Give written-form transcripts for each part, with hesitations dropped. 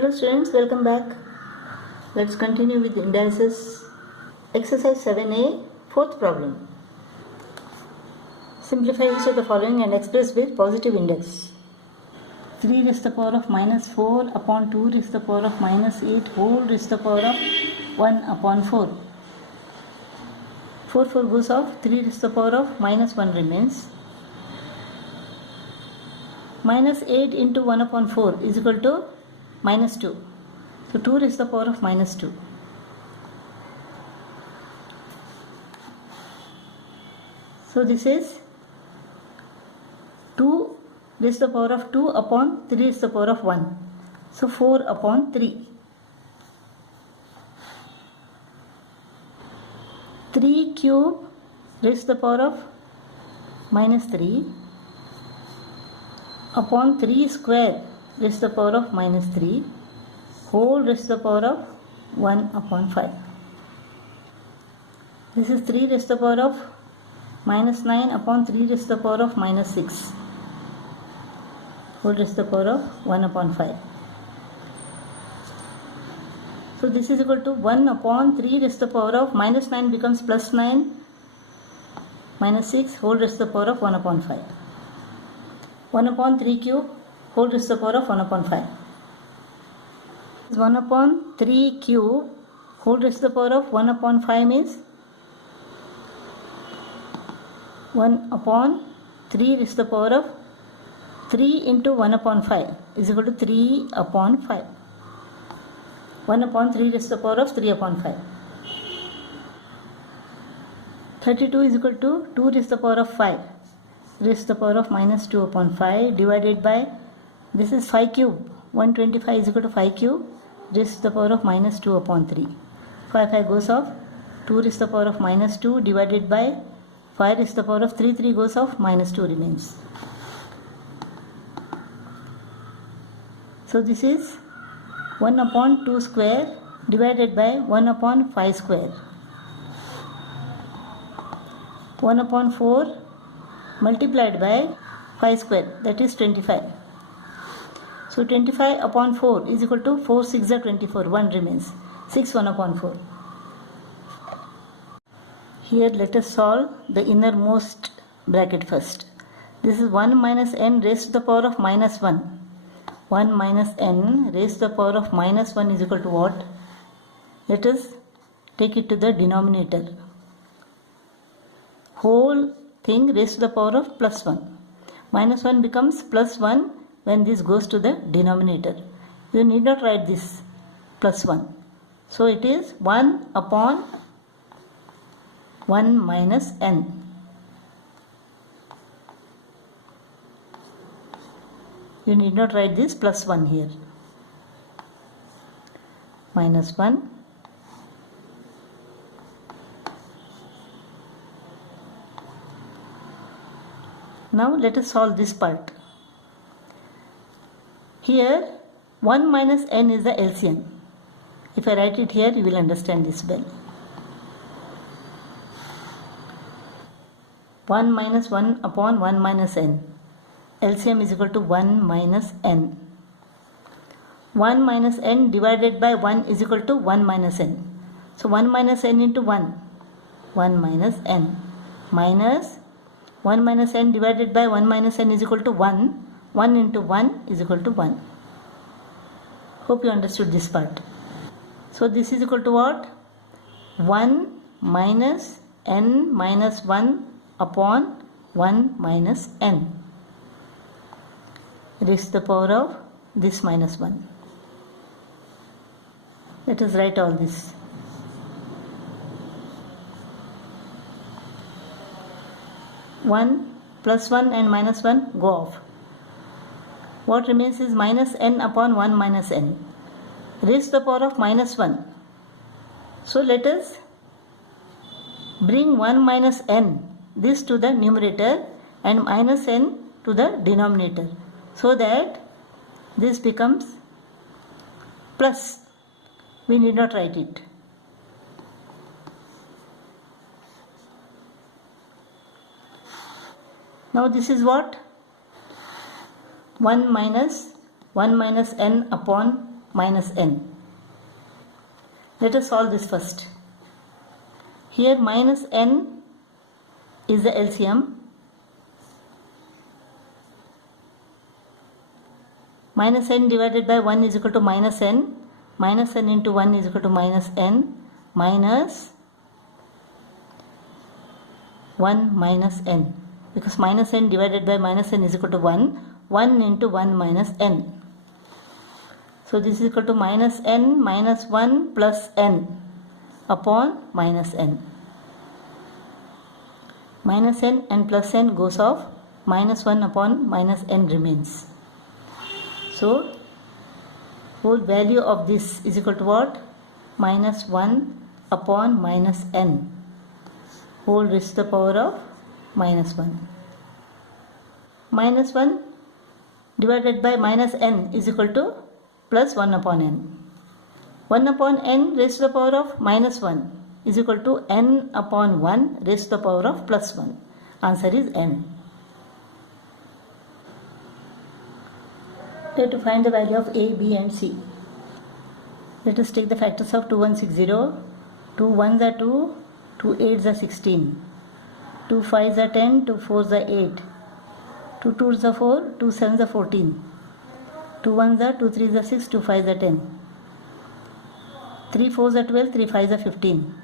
Hello students, welcome back. Let's continue with indices. Exercise 7a, fourth problem. Simplify each of the following and express with positive index. 3 raised to the power of minus 4 upon 2 raised to the power of minus 8 whole raised to the power of 1 upon 4. 4 goes off, 3 raised to the power of minus 1 remains. Minus 8 into 1 upon 4 is equal to minus 2. So 2 raised to the power of minus 2. So this is 2 raised to the power of 2 upon 3 raised to the power of 1. So 4 upon 3. 3 cube raised to the power of minus 3 upon 3 square raised to the power of minus 3 whole raised to the power of 1 upon 5. This is 3 raised to the power of minus 9 upon 3 raised to the power of minus 6 whole raised to the power of 1 upon 5. So this is equal to 1 upon 3 raised to the power of minus 9 becomes plus 9 minus 6 whole raised to the power of 1 upon 5. 1 upon 3 cube whole raised to the power of 1 upon 5. 1 upon 3 cube whole raised to the power of 1 upon 5 means 1 upon 3 raised to the power of 3 into 1 upon 5 is equal to 3 upon 5. 1 upon 3 raised to the power of 3 upon 5. 32 is equal to 2 raised to the power of 5 raised to the power of minus 2 upon 5 divided by, this is 5 cube, 125 is equal to 5 cube raised to the power of minus 2 upon 3. 5 goes off, 2 raised to the power of minus 2 divided by 5 raised to the power of 3 goes off, minus 2 remains. So this is 1 upon 2 square divided by 1 upon 5 square. 1 upon 4 multiplied by 5 square, that is 25. So 25 upon 4 is equal to 4 6 are 24, 1 remains. 6 1 upon 4. Here let us solve the innermost bracket first. This is 1 minus n raised to the power of minus 1. 1 minus n raised to the power of minus 1 is equal to what? Let us take it to the denominator. Whole thing raised to the power of plus 1. Minus 1 becomes plus 1 when this goes to the denominator. You need not write this plus 1. So it is 1 upon 1 minus n. You need not write this plus 1 here. Minus 1 Now let us solve this part. Here 1 minus n is the LCM. If I write it here, you will understand this well. 1 minus 1 upon 1 minus n. LCM is equal to 1 minus n. 1 minus n divided by 1 is equal to 1 minus n. So 1 minus n into 1. 1 minus n. Minus 1 minus n divided by 1 minus n is equal to 1. 1 into 1 is equal to 1. Hope you understood this part. So this is equal to what? 1 minus n minus 1 upon 1 minus n raised to the power of this minus 1. Let us write all this. One plus 1 and minus 1 go off. What remains is minus n upon 1 minus n raised to the power of minus 1. So let us bring 1 minus n this to the numerator and minus n to the denominator so that this becomes plus. We need not write it. Now this is what? 1 minus n upon minus n. Let us solve this first. Here minus n is the LCM. Minus n divided by 1 is equal to minus n. Minus n into 1 is equal to minus n minus 1 minus n. Because minus n divided by minus n is equal to 1. 1 into 1 minus n. So this is equal to minus n minus 1 plus n upon minus n. Minus n and plus n goes off. Minus 1 upon minus n remains. So whole value of this is equal to what? Minus 1 upon minus n. Whole raised to the power of minus 1. Minus 1 divided by minus n is equal to plus 1 upon n. 1 upon n raised to the power of minus 1 is equal to n upon 1 raised to the power of plus 1. Answer is n. We have to find the value of A, B and C. Let us take the factors of 2160. 2 1s are 2, 2 8s are 16, 2 5s are 10, 2 4s are 8, 2 2s are 4, 2 7s are 14, 2 1s are 2 3s are 6, 2 5s are 10, 3 4s are 12, 3 5s are 15,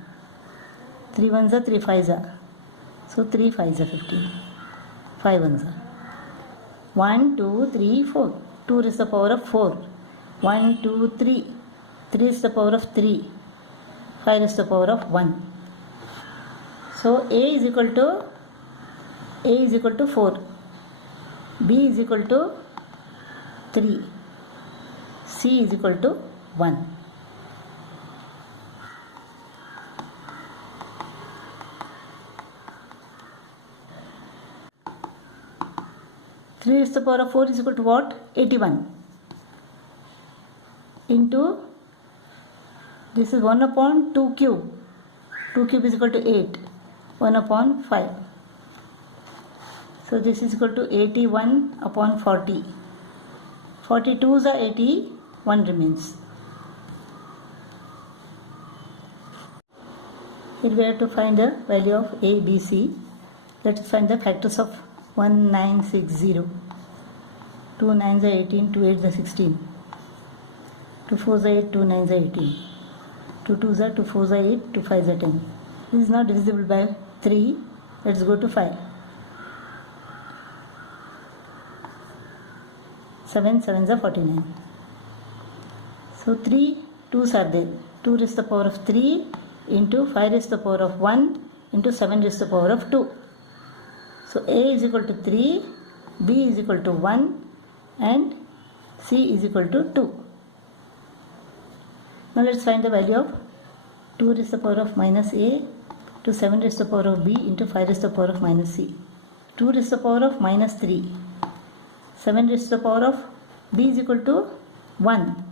3 1s are 3 5s are, so 3 5s are 15, 5 1s are 1 2 3 4, 2 is the power of 4, 1 2 3, 3 is the power of 3, 5 is the power of 1. So A is equal to 4, B is equal to 3, C is equal to 1. Three raised to the power of 4 is equal to what? 81 into, this is 1 upon 2 cube. 2 cube is equal to 8. 1 upon 5. So this is equal to 81 upon 40. 42s are 80. 1 remains. Here we have to find the value of A, B, C. Let us find the factors of 1960. 2 9s are 18, 2 8s are 16, 2 4s are 8, 2 9s are 18, 2 2s are 2 4s are 8, 2 5s are 10. This is not divisible by 3. Let's go to 5. 7 7s are 49. So 3 2s are there. 2 raised to the power of 3 into 5 raised to the power of 1 into 7 raised to the power of 2. So A is equal to 3, B is equal to 1 and C is equal to 2. Now let's find the value of 2 raised to the power of minus A to 7 raised to the power of B into 5 raised to the power of minus C. 2 raised to the power of minus 3. 7 raised to the power of B is equal to 1.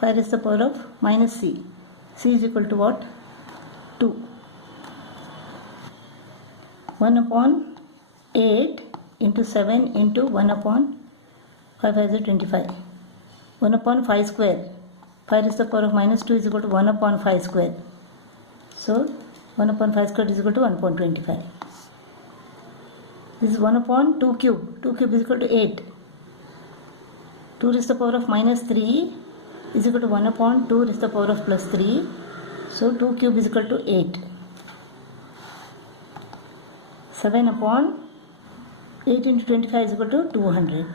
5 raised to the power of minus C. C is equal to what? 2. 1 upon 8 into 7 into 1 upon 5 is 25. 1 upon 5 square. 5 raised to the power of minus 2 is equal to 1 upon 5 square. So 1 upon 5 square is equal to 1 upon 25. This is 1 upon 2 cube. 2 cube is equal to 8. 2 raised to the power of minus 3 is equal to 1 upon 2 raised to the power of plus 3. So 2 cube is equal to 8. 7 upon 8 into 25 is equal to 200.